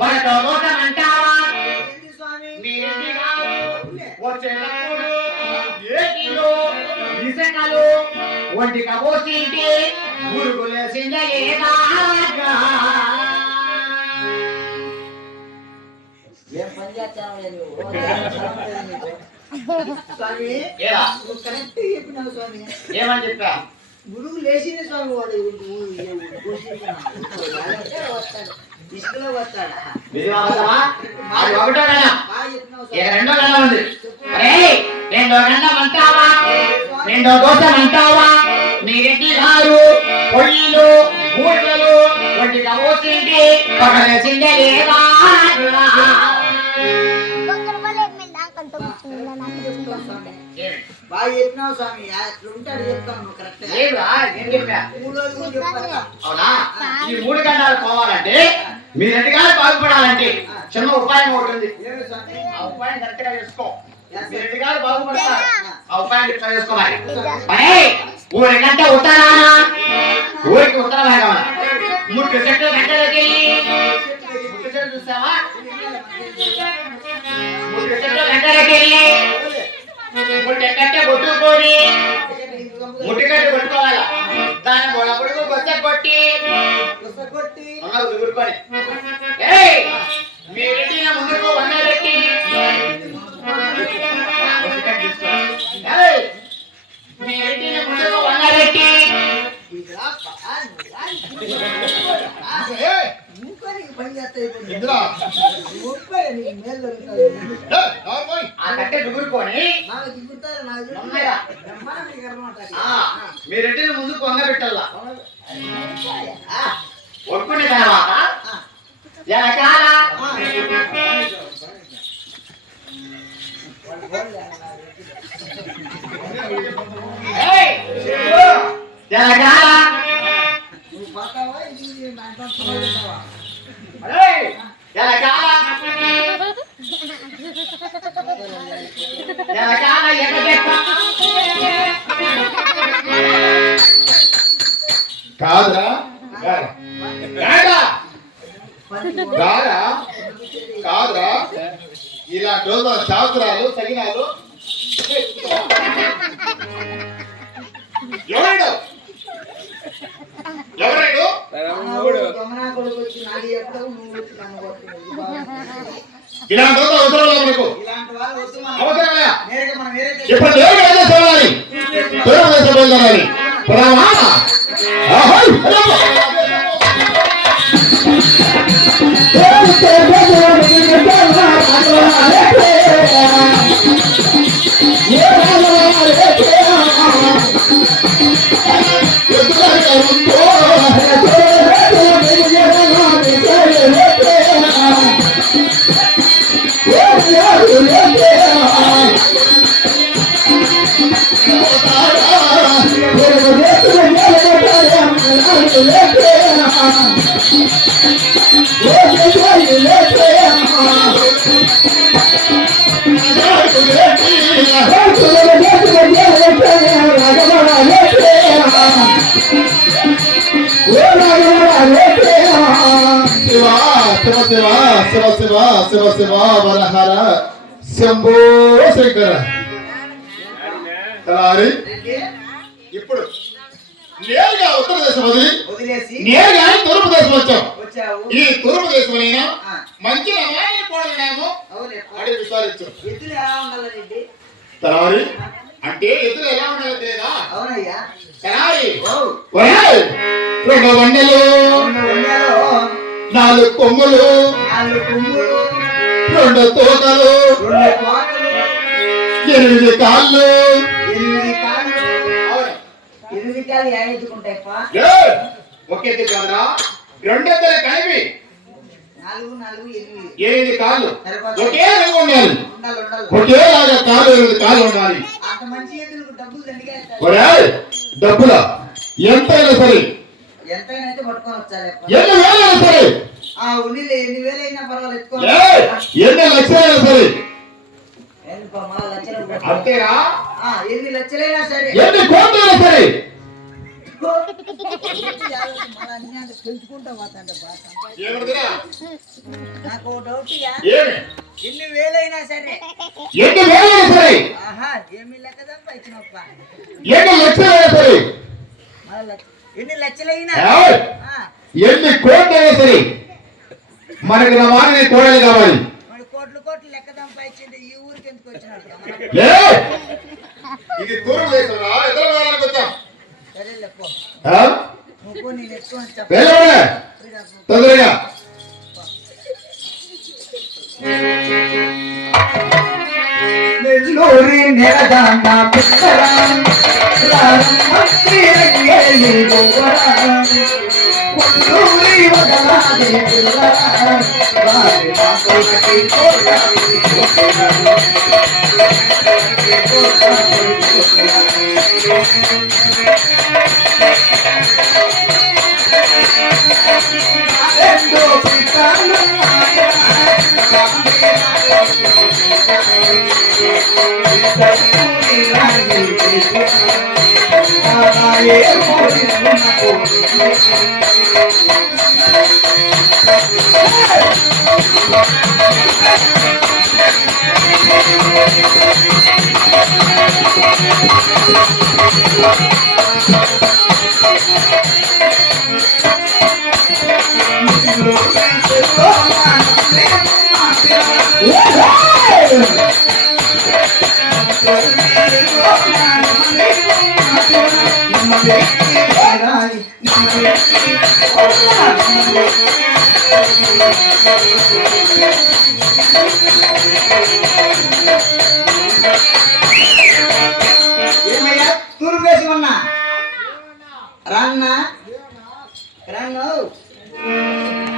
వాళ్ళతో దోషమంటావా మీరెంటి కాదు వచ్చేటప్పుడు ఏటిలో విసకలు ఒంటి కబోసింటి మురుగులేసిందే లేదా ఏం పని చేస్తావు స్వామి కరెక్ట్ చెప్పినావు స్వామి ఏమని చెప్పా గురువు లేచిన స్వామి వాడు ఇసుకలో వస్తాడా ఒకటో గంట రెండో గంట ఉంది రెండో గంట అంటావా రెండో దోశం అంటావా మీరెడ్డి గారు పొయ్యిలు బూట్లలు వంటి కవోసింటి పక్కలేసిందే లేదా బాగా చెప్పినావు స్వామి ఎట్లుంటాడు చెప్తాను కరెక్ట్ అవునా ఈ 3 గంటలు పోవాలంటే మీ రెడ్డి గారు బాగుపడాలంటే చిన్న ఉపాయం ఒకటి ఉంది ఆ ఉపాయం కరెక్ట్ గా చేసుకో మీ రెడ్డి గారు బాగుపడతారు ఆ ఉపాయం ఇట్లా చేసుకోవాలి ఊరికంటే ఉత్తరానా ఊరికి ఉత్తర భాగం 3 చెట్లు గంటలకి 3 చెట్లు చూసావా 3 చెట్లు గంటలకి ముట్టెక్కట్టే కొట్టుకొని ముట్టికట్టు కొట్టుకోవాలా దాన్ని పొడగొడుగు బొత్త కొట్టి దుగురుకొని మీరెట్టి ముందుకు వండబెట్టి మీరెట్టి ముందుకు వండబెట్టి ఆ కట్టె దుగురుకొని మీరెట్టిన ముందుకు వంగబెట్టాల ఒప్పుకున్న తర్వాత వెనకాల కాదురా కాదురా ఇలాంటి రోజు శాస్త్రాలు సగినాలు ఎవరాడు ఎవరాడు ఇలాంటి రోజు అవసరం మనకు అవసరమా ఇప్పుడు చూడాలి శివ శివ శివ శివ వరహర శంభో శంకర. ఇప్పుడు నేరుగా ఉత్తర దేశం వదిలేసి నేరుగా తూర్పు దేశం వచ్చాం. ఈ తూర్పు దేశం మంచి పోవడమేమో అడిగి విచారించాం. తరారి అంటే ఎదురు ఎలా ఉండాలో తెలియదా? తరారి 2 వండలు 4 కొమ్ములు 2 తోకలు 8 కాళ్ళు 8 కాళ్ళు ఎత్తుకుంటాయి ఒకే కాదురా 2 ఎత్తులు కలిపి 8 కాళ్ళు ఒకే రంగు ఉండాలి. ఒకేలాగా కాళ్ళు 8 కాళ్ళు ఉండాలి. డబ్బులా ఎంతైనా సరే ఎంతైనా పట్టుకొని వచ్చారు. ఎన్ని వేలైనా సరే ఎన్ని వేలైనా పర్వాలేదు ఎన్ని లక్షలైనా సరే అంతేరా. ఎన్ని లక్షలైనా సరే ఎన్ని కోట్లైనా సరే తెలుసుకుంటా పోతాంట బాగా సంపాదించు. ఏమిటిదిరా? నాకు ఓ డౌట్ ఇయ్యా. ఏమి? ఎన్ని వేలైనా సరే ఎన్ని వేలైనా సరే, ఆహా ఏమి లెక్క సంపాదించినప్ప. ఎన్ని లక్షలైనా సరే, ఎన్ని లక్షలైనా ఏయ్! ఆ, ఎన్ని కోట్లైనా సరే, మనకి నా వారిని కోడలు కావాలి. మరి కోట్లు కోట్లు లెక్క సంపాదించింది ఈ ఊరికి ఎందుకు వచ్చినట్టు ఏయ్! ఇది తూర్పు దేశం రా, ఎదురు వేలానికి వచ్చాం. సరే లెక్క ఆ? నువ్వు నేను ఎక్కువ వెళ్ళవలే, తొందరగా. నెల్లూరి నెలదాన్న పిల్లరాం రామమంత్రి రంగేలి గోవరాం కొల్లూరి వదలాది పిల్లరాం వారి మాతోటి కోటాలి రెండో పితాలు ఏమయ్యా తూరు వేసి ఉన్నా రాన్నా రాను